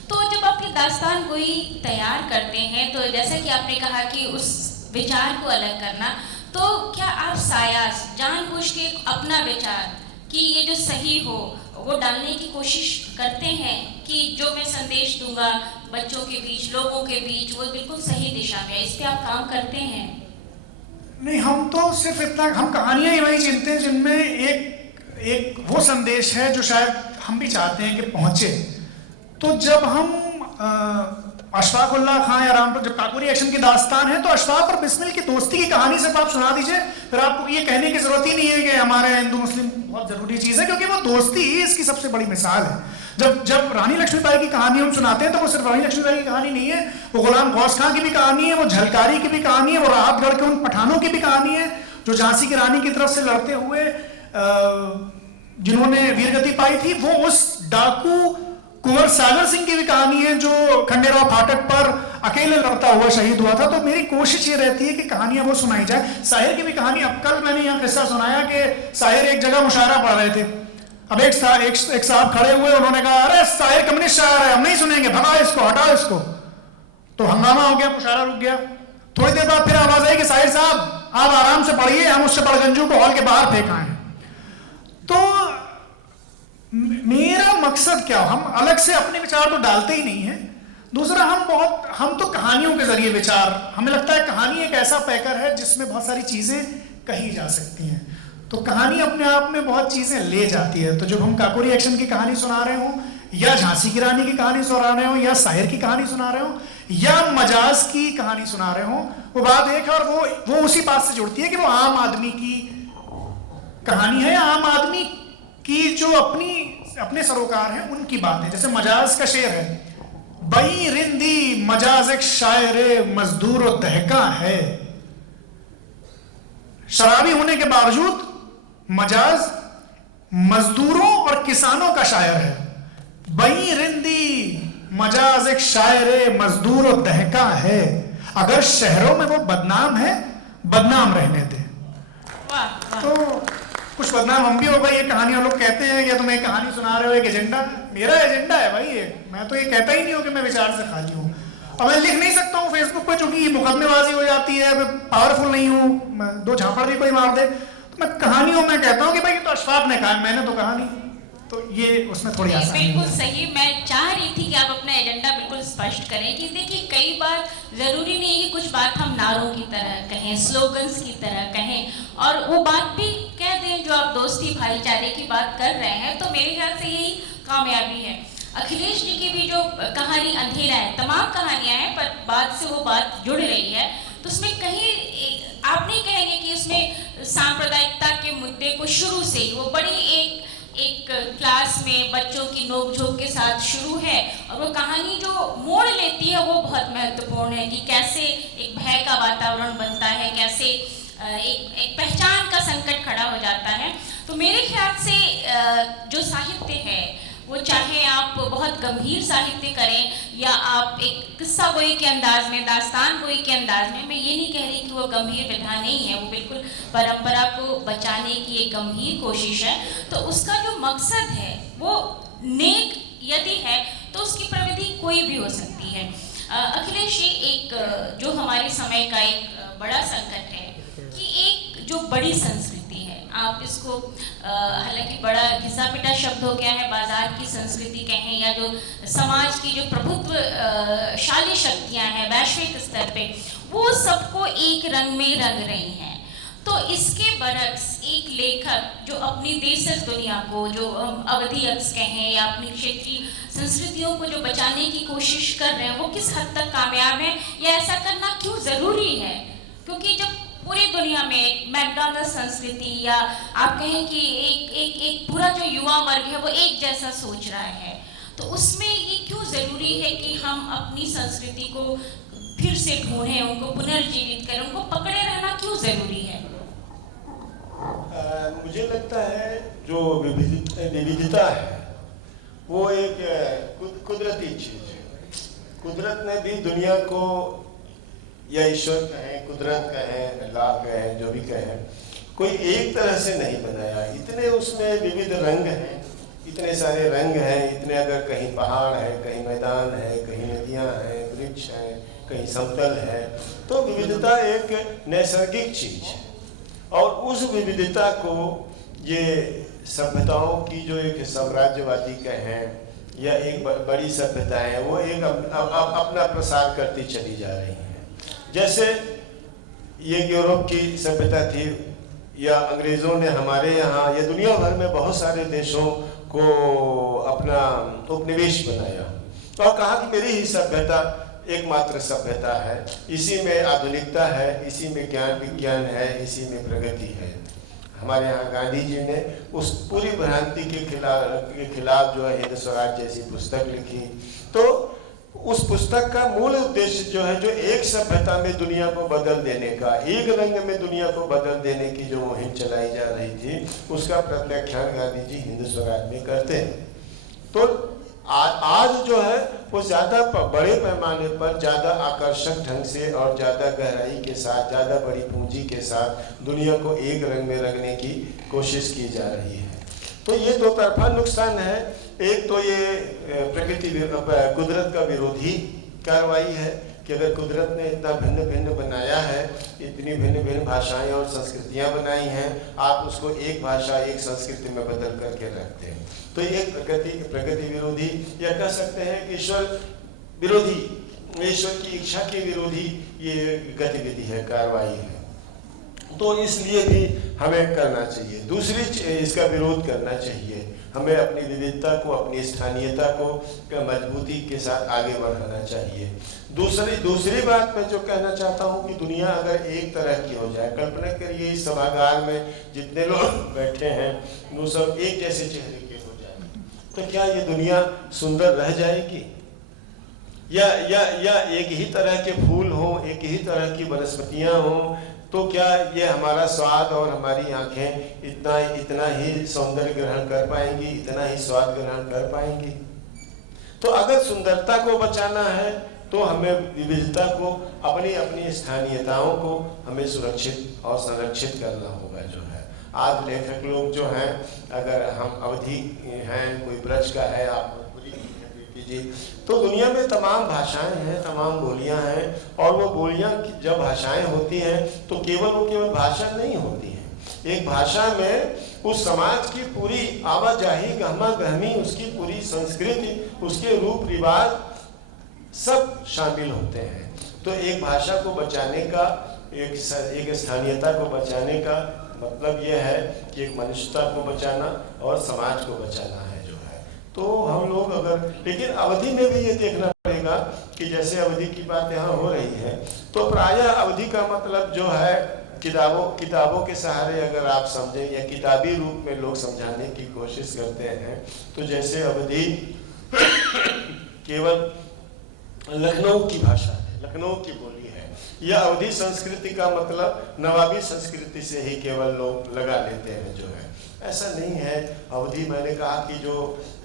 तो जब आप ये दास्तान गोई तैयार करते हैं, तो जैसा कि आपने कहा कि उस विचार को अलग करना, तो क्या आप सायास जानबूझ के अपना विचार कि ये जो सही हो वो डालने की कोशिश करते हैं कि जो मैं संदेश दूंगा बच्चों के बीच, लोगों के बीच, वो बिल्कुल सही दिशा में, इस पे आप काम करते हैं? नहीं, हम तो सिर्फ इतना, हम कहानियां ही वही चुनते हैं जिनमें एक वो संदेश है जो शायद हम भी चाहते हैं कि पहुंचे। तो जब हम अशफाक उल्लाह खां या रामपुर, जब काकोरी एक्शन की दास्तान है, तो अशफाक और बिस्मिल की दोस्ती की कहानी सिर्फ आप सुना दीजिए, फिर आपको ये कहने की जरूरत ही नहीं है कि हमारे हिंदू मुस्लिम बहुत जरूरी चीज है, क्योंकि वो दोस्ती ही इसकी सबसे बड़ी मिसाल है। जब रानी लक्ष्मीबाई की कहानी हम सुनाते हैं तो वो सिर्फ रानी लक्ष्मीबाई की कहानी नहीं है, वो गुलाम गौस खां की भी कहानी है, वो झलकारी की भी कहानी है, वो राहतगढ़ के उन पठानों की भी कहानी है जो झांसी की रानी की तरफ से लड़ते हुए जिन्होंने वीरगति पाई थी। वो उस डाकू कुंवर सागर सिंह की भी कहानी है जो खंडेराव फाटक पर अकेले लड़ता हुआ शहीद हुआ था। तो मेरी कोशिश ये रहती है कि कहानियां वो सुनाई जाए। साहिर की भी कहानी, अब कल मैंने यहाँ किस्सा सुनाया कि साहिर एक जगह मुशायरा पढ़ रहे थे, अब एक साहब खड़े हुए, उन्होंने कहा अरे साहिर कम्युनिस्ट शायर है, हम नहीं सुनेंगे, भगा इसको, हटाओ इसको। तो हंगामा हो गया, मुशायरा रुक गया। थोड़ी देर बाद फिर आवाज आई कि साहिर साहब आप आराम से पढ़िए, हम उससे बड़गंजू को हॉल के बाहर फेंक आए। तो मेरा मकसद क्या, हम अलग से अपने विचार तो डालते ही नहीं है, दूसरा हम तो कहानियों के जरिए विचार, हमें लगता है कहानी एक ऐसा पैकर है जिसमें बहुत सारी चीज़ें कही जा सकती हैं, तो कहानी अपने आप में बहुत चीज़ें ले जाती है। तो जब हम काकोरी एक्शन की कहानी सुना रहे हों, या झांसी की रानी की कहानी सुना रहे हों, या शायर की कहानी सुना रहे हों, या मजाज की कहानी सुना रहे हों, वो बात एक है, और वो उसी बात से जुड़ती है कि वो आम आदमी की कहानी है, आम आदमी की जो अपने सरोकार हैं उनकी बात है। जैसे मजाज का शेर है, बई रिंदी मजाज एक शायर मजदूर और दहका है। शराबी होने के बावजूद मजाज मजदूरों और किसानों का शायर है। बई रिंदी मजाज एक शायर मजदूर और दहका है। अगर शहरों में वो बदनाम है, बदनाम रहने दे। तो कुछ बदनाम हम भी हो भाई, ये कहानियां लोग कहते हैं या तुम एक कहानी सुना रहे हो, एक एजेंडा, मेरा एजेंडा है भाई ये, मैं तो ये कहता ही नहीं हूं कि मैं विचार से खाली हूं। अब मैं लिख नहीं सकता हूं फेसबुक पे, चूंकि मुकदमेबाजी हो जाती है, मैं पावरफुल नहीं हूं, दो झापड़ भी कोई मार दे, तो मैं कहानियों में कहता हूं कि भाई तो अशफाक ने कहा, मैंने तो कहा नहीं। तो ये उसमें थोड़ी आसानी है। बिल्कुल सही, मैं चाह रही थी कि आप अपना एजेंडा बिल्कुल स्पष्ट करें कि देखिए कई बार ज़रूरी नहीं है कि कुछ बात हम नारों की तरह कहें, स्लोगन्स की तरह कहें, और वो बात भी कह दें जो आप दोस्ती भाईचारे की बात कर रहे हैं, तो मेरे ख्याल से यही कामयाबी है। अखिलेश जी की भी जो कहानी अंधेरा है, तमाम कहानियाँ हैं, पर बात से वो बात जुड़ रही है, तो उसमें कहीं आप नहीं कहेंगे कि उसमें सांप्रदायिकता के मुद्दे को शुरू से ही वो बड़ी एक क्लास में बच्चों की नोक-झोंक के साथ शुरू है, और वो कहानी जो मोड़ लेती है वो बहुत महत्वपूर्ण है कि कैसे एक भय का वातावरण बनता है, कैसे एक पहचान का संकट खड़ा हो जाता है। तो मेरे ख्याल से जो साहित्य है वो चाहे आप बहुत गंभीर साहित्य करें या आप एक किस्सा गोई के अंदाज में, दास्तान गोई के अंदाज में, मैं ये नहीं कह रही कि वो गंभीर विधा नहीं है, वो बिल्कुल परंपरा को बचाने की एक गंभीर कोशिश है। तो उसका जो मकसद है वो नेक यदि है तो उसकी प्रविधि कोई भी हो सकती है। अखिलेश जी, एक जो हमारे समय का एक बड़ा संकट है कि एक जो बड़ी संस्कृति है, आप इसको हालांकि बड़ा घिसा पिटा शब्द हो गया है, बाजार की संस्कृति कहें या जो समाज की जो प्रभुत्वशाली शक्तियां हैं वैश्विक स्तर पे, वो सबको एक रंग में रंग रही हैं। तो इसके बरक्स एक लेखक जो अपनी देशज दुनिया को, जो हम अवधि अक्स कहें या अपनी क्षेत्रीय संस्कृतियों को जो बचाने की कोशिश कर रहे हैं, वो किस हद तक कामयाब है या ऐसा करना क्यों ज़रूरी है? क्योंकि जब पूरी दुनिया में मैकडॉनल्ड संस्कृति या आप कहें कि एक पूरा जो युवा वर्ग है वो एक जैसा सोच रहा है, तो उसमें ये क्यों ज़रूरी है कि हम अपनी संस्कृति को फिर से ढूंढें, उनको पुनर्जीवित करें, उनको पकड़े रहना क्यों ज़रूरी है? मुझे लगता है जो विविधता है वो एक कुदरती चीज़ है। कुदरत ने भी दुनिया को, या ईश्वर कहें, कुदरत कहें, अल्लाह कहें, जो भी कहें, कोई एक तरह से नहीं बनाया। इतने उसमें विविध रंग हैं, इतने सारे रंग हैं, इतने, अगर कहीं पहाड़ है, कहीं मैदान है, कहीं नदियाँ हैं, वृक्ष हैं, कहीं समतल है, तो विविधता एक नैसर्गिक चीज़ है। और उस विविधता को ये सभ्यताओं की जो एक साम्राज्यवादी कहें या एक बड़ी सभ्यता है, वो एक अपना प्रसार करती चली जा रही हैं। जैसे ये यूरोप की सभ्यता थी, या अंग्रेज़ों ने हमारे यहाँ या दुनिया भर में बहुत सारे देशों को अपना उपनिवेश बनाया और कहा कि मेरी ही सभ्यता एकमात्र सभ्यता है, इसी में आधुनिकता है, इसी में ज्ञान विज्ञान है, इसी में प्रगति है। हमारे यहाँ गांधी जी ने उस पूरी भ्रांति के खिलाफ जो है हिंद स्वराज जैसी पुस्तक लिखी। तो उस पुस्तक का मूल उद्देश्य जो है, जो एक सभ्यता में दुनिया को बदल देने का, एक रंग में दुनिया को बदल देने की जो मुहिम चलाई जा रही थी, उसका प्रत्याख्यान गांधी जी हिंद स्वराज में करते हैं। तो आज जो है वो ज़्यादा बड़े पैमाने पर, ज़्यादा आकर्षक ढंग से और ज़्यादा गहराई के साथ, ज़्यादा बड़ी पूंजी के साथ दुनिया को एक रंग में रखने की कोशिश की जा रही है। तो ये दो तरफा नुकसान है। एक तो ये कुदरत का विरोधी कार्रवाई है कि अगर कुदरत ने इतना भिन्न भिन्न बनाया है, इतनी भिन्न भिन्न भाषाएं और संस्कृतियां बनाई हैं, आप उसको एक भाषा एक संस्कृति में बदल करके रखते हैं, तो ये प्रगति विरोधी, या कह सकते हैं कि ईश्वर विरोधी, ईश्वर की इच्छा के विरोधी ये गतिविधि है, कार्रवाई है। तो इसलिए भी हमें करना चाहिए। दूसरी इसका विरोध करना चाहिए, हमें अपनी विविधता को, अपनी स्थानीयता को मजबूती के साथ आगे बढ़ाना चाहिए। दूसरी बात मैं जो कहना चाहता हूँ कि दुनिया अगर एक तरह की हो जाए, कल्पना करिए इस सभागार में जितने लोग बैठे हैं वो सब एक जैसे चेहरे के हो जाए, तो क्या ये दुनिया सुंदर रह जाएगी? या एक ही तरह के फूल हों, एक ही तरह की वनस्पतियाँ हों, तो क्या ये हमारा स्वाद और हमारी आंखें इतना ही सौंदर्य ग्रहण कर पाएंगी, इतना ही स्वाद ग्रहण कर पाएंगी? तो अगर सुंदरता को बचाना है तो हमें विविधता को, अपनी अपनी स्थानीयताओं को हमें सुरक्षित और संरक्षित करना होगा। जो है आज लेखक लोग जो हैं, अगर हम अवधी हैं, कोई ब्रज का है, आप कीजिए, तो दुनिया में तमाम भाषाएं हैं, तमाम बोलियां हैं, और वो बोलियां जब भाषाएं होती हैं तो केवल भाषा नहीं होती है। एक भाषा में उस समाज की पूरी आवाजाही, गहमा गहमी, उसकी पूरी संस्कृति, उसके रूप रिवाज सब शामिल होते हैं। तो एक भाषा को बचाने का, एक स्थानीयता को बचाने का मतलब यह है कि एक मनुष्यता को बचाना और समाज को बचाना है। तो हम लोग अगर, लेकिन अवधि में भी ये देखना पड़ेगा कि जैसे अवधि की बात यहाँ हो रही है, तो प्रायः अवधि का मतलब जो है किताबों के सहारे अगर आप समझें, या किताबी रूप में लोग समझाने की कोशिश करते हैं, तो जैसे अवधि केवल लखनऊ की भाषा है, लखनऊ की बोली है, या अवधि संस्कृति का मतलब नवाबी संस्कृति से ही केवल लोग लगा लेते हैं। जो है ऐसा नहीं है। अवधि, मैंने कहा कि जो,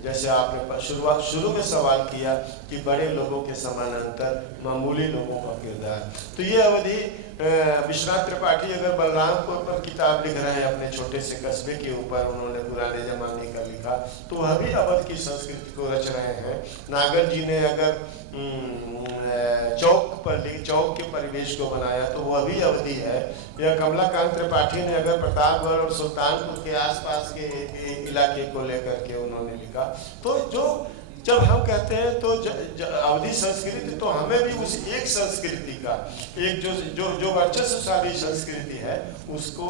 जैसे आपने शुरू में सवाल किया कि बड़े लोगों के समानांतर मामूली लोगों का किरदार, तो ये अवधि, विश्वनाथ त्रिपाठी अगर बलरामपुर पर किताब लिख रहे हैं, अपने छोटे से कस्बे के ऊपर उन्होंने पुराने जमाने का लिखा, तो वह भी अवध की संस्कृति को रच रहे हैं। नागर जी ने अगर चौक के परिवेश को बनाया, तो वह भी अवधि है। या कमलाकांत त्रिपाठी ने अगर प्रतापगढ़ और सुल्तानपुर के आसपास के इलाके को लेकर के उन्होंने लिखा, तो जब हम कहते हैं तो अवधि संस्कृति, तो हमें भी उस एक संस्कृति का, एक जो वर्चस्वशाली संस्कृति है, उसको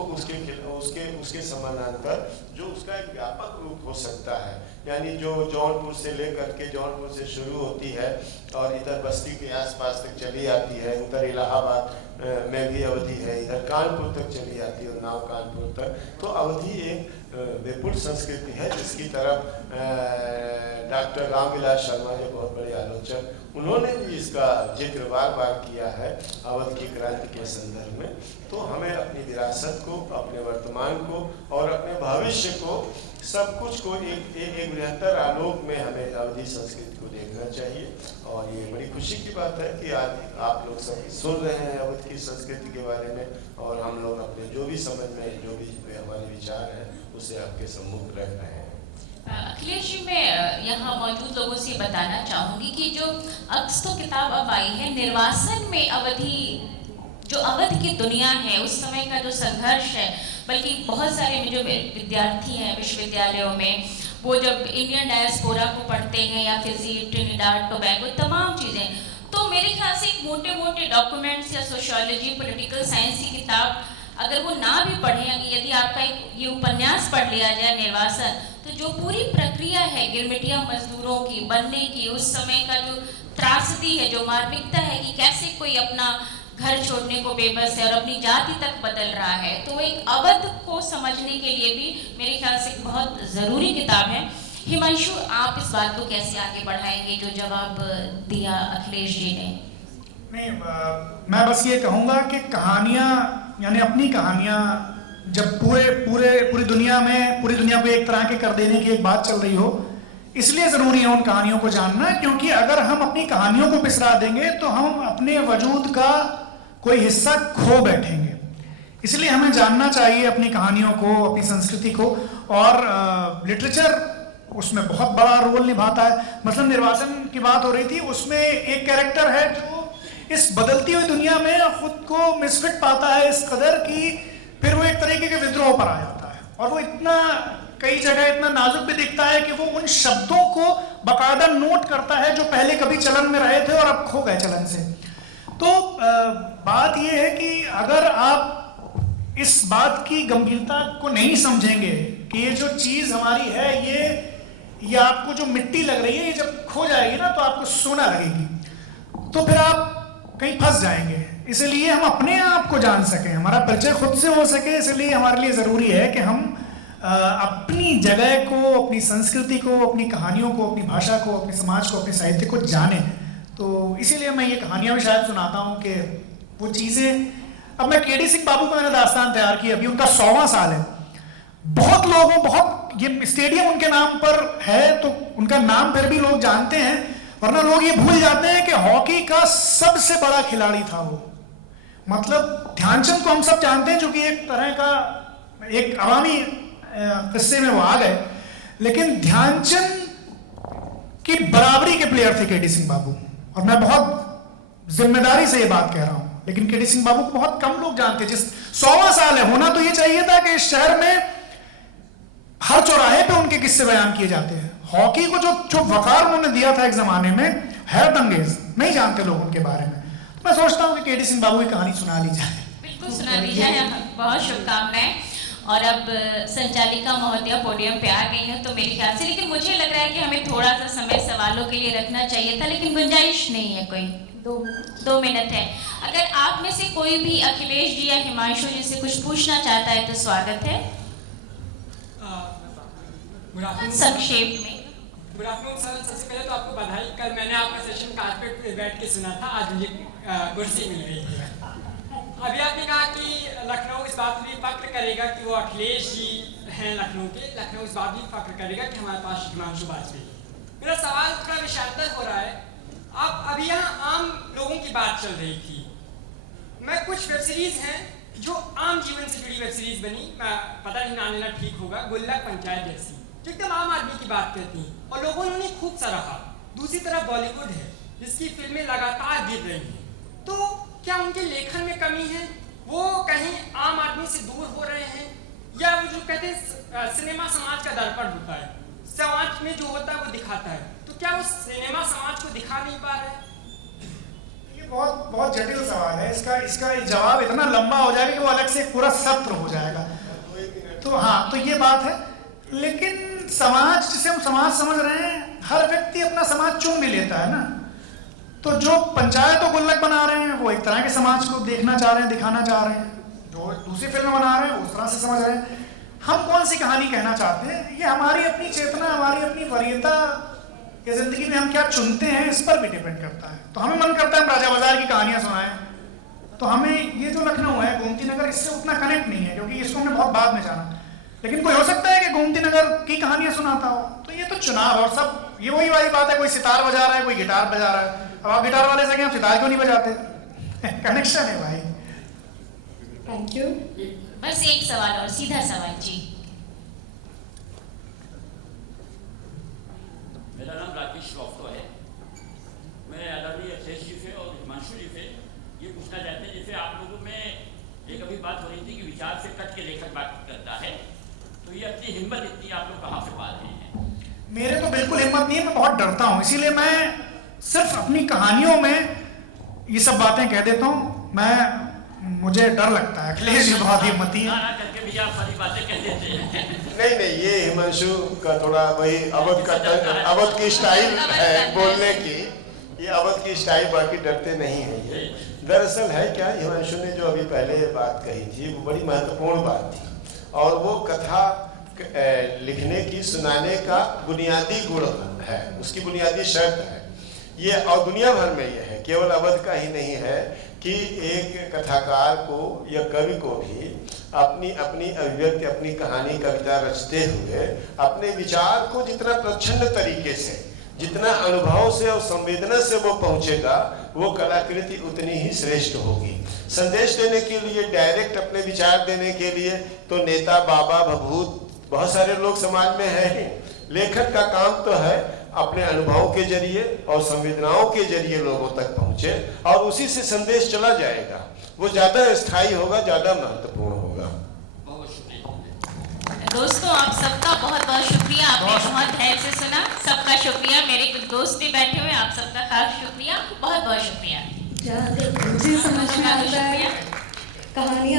उसके समानांतर जो उसका एक व्यापक रूप हो सकता है, यानी जो जौनपुर से लेकर के, जौनपुर से शुरू होती है और इधर बस्ती के आसपास तक चली आती है, उधर इलाहाबाद में भी अवधि है, इधर कानपुर तक चली आती है और नाव कानपुर तक। तो अवधि एक विपुल संस्कृति है, जिसकी तरफ डॉक्टर रामविलास शर्मा, जो बहुत बड़े आलोचक, उन्होंने भी इसका जिक्र बार बार किया है अवध की क्रांति के संदर्भ में। तो हमें अपनी विरासत को, अपने वर्तमान को और अपने भविष्य को, सब कुछ को एक बृहत्तर आलोक में हमें अवधि संस्कृति को देखना चाहिए। और ये बड़ी खुशी की बात है कि आज आप लोग सब सुन रहे हैं अवध की संस्कृति के बारे में, और हम लोग अपने जो भी समझ में, जो भी हमारे विचार हैं, उसे आपके सम्मुख रख रहे हैं। अखिलेश जी, मैं यहाँ मौजूद लोगों से बताना चाहूँगी कि जो अक्स तो किताब अब आई है, निर्वासन में अवधि, जो अवध की दुनिया है, उस समय का जो संघर्ष है, बल्कि बहुत सारे जो विद्यार्थी हैं विश्वविद्यालयों में, वो जब इंडियन डायस्पोरा को पढ़ते हैं, या फिजी, ट्रिनिडाड टोबैगो, तमाम चीज़ें, तो मेरे ख्याल से मोटे मोटे डॉक्यूमेंट्स या सोशियोलॉजी, पॉलिटिकल साइंस की किताब अगर वो ना भी पढ़ें, यदि आपका ये उपन्यास पढ़ लिया जाए निर्वासन, तो जो पूरी प्रक्रिया है गिरमिटिया मजदूरों की बनने की, उस समय का जो त्रासदी है, जो मार्मिकता है कि कैसे कोई अपना घर छोड़ने को बेबस है और अपनी जाति तक बदल रहा है, तो एक अवध को समझने के लिए भी मेरे ख्याल से बहुत ज़रूरी किताब है। हिमांशु, आप इस बात को कैसे आगे बढ़ाएंगे जो जवाब दिया अखिलेश जी ने? नहीं, मैं बस ये कहूँगा कि कहानियाँ, यानी अपनी कहानियाँ जब पूरी दुनिया को एक तरह के कर देने की एक बात चल रही हो, इसलिए ज़रूरी है उन कहानियों को जानना, क्योंकि अगर हम अपनी कहानियों को बिसरा देंगे तो हम अपने वजूद का कोई हिस्सा खो बैठेंगे। इसलिए हमें जानना चाहिए अपनी कहानियों को, अपनी संस्कृति को, और लिटरेचर उसमें बहुत बड़ा रोल निभाता है। मतलब निर्वासन की बात हो रही थी, उसमें एक कैरेक्टर है जो इस बदलती हुई दुनिया में खुद को मिसफिट पाता है इस कदर कि फिर वो एक तरीके के विद्रोह पर आ जाता है, और वो इतना कई जगह इतना नाजुक भी दिखता है कि वो उन शब्दों को बाकायदा नोट करता है जो पहले कभी चलन में रहे थे और अब खो गए चलन से। तो बात ये है कि अगर आप इस बात की गंभीरता को नहीं समझेंगे कि ये जो चीज़ हमारी है ये आपको जो मिट्टी लग रही है ये जब खो जाएगी ना तो आपको सोना लगेगी, तो फिर आप कहीं फंस जाएंगे। इसलिए हम अपने आप को जान सकें, हमारा परिचय खुद से हो सके, इसलिए हमारे लिए ज़रूरी है कि हम अपनी जगह को, अपनी संस्कृति को, अपनी कहानियों को, अपनी भाषा को, अपने समाज को, अपने साहित्य को जानें। तो इसीलिए मैं ये कहानियाँ भी शायद सुनाता हूँ कि वो चीज़ें, अब मैं केडी सिंह बाबू का मैंने दास्तान तैयार की, अभी उनका 100वां साल है। बहुत लोगों, बहुत ये स्टेडियम उनके नाम पर है तो उनका नाम फिर भी लोग जानते हैं, वरना लोग ये भूल जाते हैं कि हॉकी का सबसे बड़ा खिलाड़ी था वो। मतलब ध्यानचंद को हम सब जानते हैं जो कि एक तरह का एक अवामी किस्से में वो आ गए, लेकिन ध्यानचंद की बराबरी के प्लेयर थे केडी सिंह बाबू। और मैं बहुत जिम्मेदारी से ये बात कह रहा हूं, लेकिन केडी सिंह बाबू को बहुत कम लोग जानते। जिस 100वां साल है, होना तो ये चाहिए था कि इस शहर में हर चौराहे पे उनके किस्से बयान किए जाते हैं। हॉकी को जो वकार उन्होंने दिया था एक जमाने में, हैरत अंगेज, नहीं जानते लोग उनके बारे में। तो मैं सोचता हूँ कि केडी सिंह बाबू की कहानी सुना ली जाए। बिल्कुल सुना दी जाए, बहुत शुभकामनाएं। और अब संचालिका महोदया पोडियम पे आ गई हैं तो मेरे ख्याल से, लेकिन मुझे लग रहा है कि हमें थोड़ा सा समय सवालों के लिए रखना चाहिए था, लेकिन गुंजाइश नहीं है कोई। 2 मिनट है। अगर आप में से कोई भी अखिलेश जी या हिमांशु जी से कुछ पूछना चाहता है तो स्वागत है। संक्षेप में। गुड आफ्टरनून सर, सबसे पहले तो आपको बधाई। कल मैंने आपका सेशन कारपेट पे बैठ के सुना था, आज मुझे कुर्सी मिल गई है। अभी आपने कहा कि लखनऊ इस बात में फख्र करेगा कि वो अखिलेश जी हैं लखनऊ के, लखनऊ इस बात में फख्र करेगा कि हमारे पास हिमांशु वाजपेयी। मेरा सवाल थोड़ा विषांतर हो रहा है। आप अभी यहाँ आम लोगों की बात चल रही थी, मैं कुछ वेब सीरीज हैं जो आम जीवन से जुड़ी वेब सीरीज बनी, मैं पता नहीं नाम लेना ठीक होगा, गुल्लक पंचायत जैसी, जो एकदम आम आदमी की बात करती हैं और लोगों ने उन्हें खूब सराहा। दूसरी तरफ बॉलीवुड है जिसकी फिल्में लगातार गिर रही हैं। तो क्या उनके लेखन में कमी है? वो कहीं आम आदमी से दूर हो रहे हैं, या वो जो कहते हैं सिनेमा समाज का दर्पण होता है, समाज में जो होता है वो दिखाता है, तो क्या वो सिनेमा समाज को दिखा नहीं पा रहे? ये बहुत जटिल सवाल है। इसका जवाब इतना लंबा हो जाएगा कि वो अलग से एक पूरा सत्र हो जाएगा। तो हाँ, तो ये बात है। लेकिन समाज, जिसे हम समाज समझ रहे हैं, हर व्यक्ति अपना समाज चुन भी लेता है ना। तो जो पंचायत और गुल्लक बना रहे हैं वो एक तरह के समाज को देखना चाह रहे हैं, दिखाना चाह रहे हैं। जो दूसरी फिल्म बना रहे हैं उस तरह से समझ रहे हैं। हम कौन सी कहानी कहना चाहते हैं, ये हमारी अपनी चेतना, हमारी अपनी वरीयता कि जिंदगी में हम क्या चुनते हैं, इस पर भी डिपेंड करता है। तो हमें मन करता है हम राजा बाजार की कहानियां सुनाएं, तो हमें ये जो लखनऊ है, गोमती नगर, इससे उतना कनेक्ट नहीं है क्योंकि इसको हमने बहुत बाद में जाना। लेकिन कोई हो सकता है कि गोमती नगर की कहानियां सुनाता हो। तो ये तो चुनाव और सब ये वही वाली बात है, कोई सितार बजा रहा है, कोई गिटार बजा रहा है। अब आप गिटार वाले से कहें आप सितार क्यों नहीं बजाते? कनेक्शन है भाई। Thank you. बस एक सवाल और, सीधा सवाल जी। मेरा नाम राकेश श्रीवास्तव है। मैं आदरणीय अखिलेश जी से और हिमांशु जी से ये पूछना चाहते हैं, जैसे आप लोगों में एक अभी बात हो रही थी कि विचार से कट के लेखक बात करता है, तो ये अपनी हिम्मत इतनी आप लोग कहाँ से पा रहे हैं? मेरे तो बिल्कुल हिम्मत नहीं है, मैं बहुत डरता हूँ, इसीलिए मैं सिर्फ अपनी कहानियों में ये सब बातें कह देता हूँ। मुझे डर लगता है। अखिलेश जी बहुत हिम्मती है, करके भी आप सारी बातें कह देते हैं। नहीं, ये हिमांशु का थोड़ा वही अवध की स्टाइल है बोलने की। ये अवध की स्टाइल, बाकी डरते नहीं है ये। दरअसल है क्या, हिमांशु ने जो अभी पहले बात कही थी वो बड़ी महत्वपूर्ण बात थी, और वो कथा लिखने की, सुनाने का बुनियादी गुण है, उसकी बुनियादी शर्त है ये। और दुनिया भर में ये है, केवल अवध का ही नहीं है कि एक कथाकार को या कवि को भी अपनी अभिव्यक्ति, अपनी कहानी, कविता रचते हुए अपने विचार को जितना प्रच्छन्न तरीके से, जितना अनुभव से और संवेदना से वो पहुंचेगा, वो कलाकृति उतनी ही श्रेष्ठ होगी। संदेश देने के लिए, डायरेक्ट अपने विचार देने के लिए तो नेता, बाबा, भभूत बहुत सारे लोग समाज में हैं। लेखक का काम तो है अपने अनुभवों के जरिए और संवेदनाओं के जरिए लोगों तक पहुंचे, और उसी से संदेश चला जाएगा। वो ज्यादा स्थायी होगा, ज्यादा महत्वपूर्ण होगा। बहुत शुक्रिया दोस्तों, आप सबका बहुत बहुत धैर्य से सुना। सबका शुक्रिया। मेरे कुछ दोस्त भी बैठे हुए, आप सबका खास शुक्रिया, बहुत बहुत शुक्रिया। जहाँ तक मुझे समझ में आता है, कहानियाँ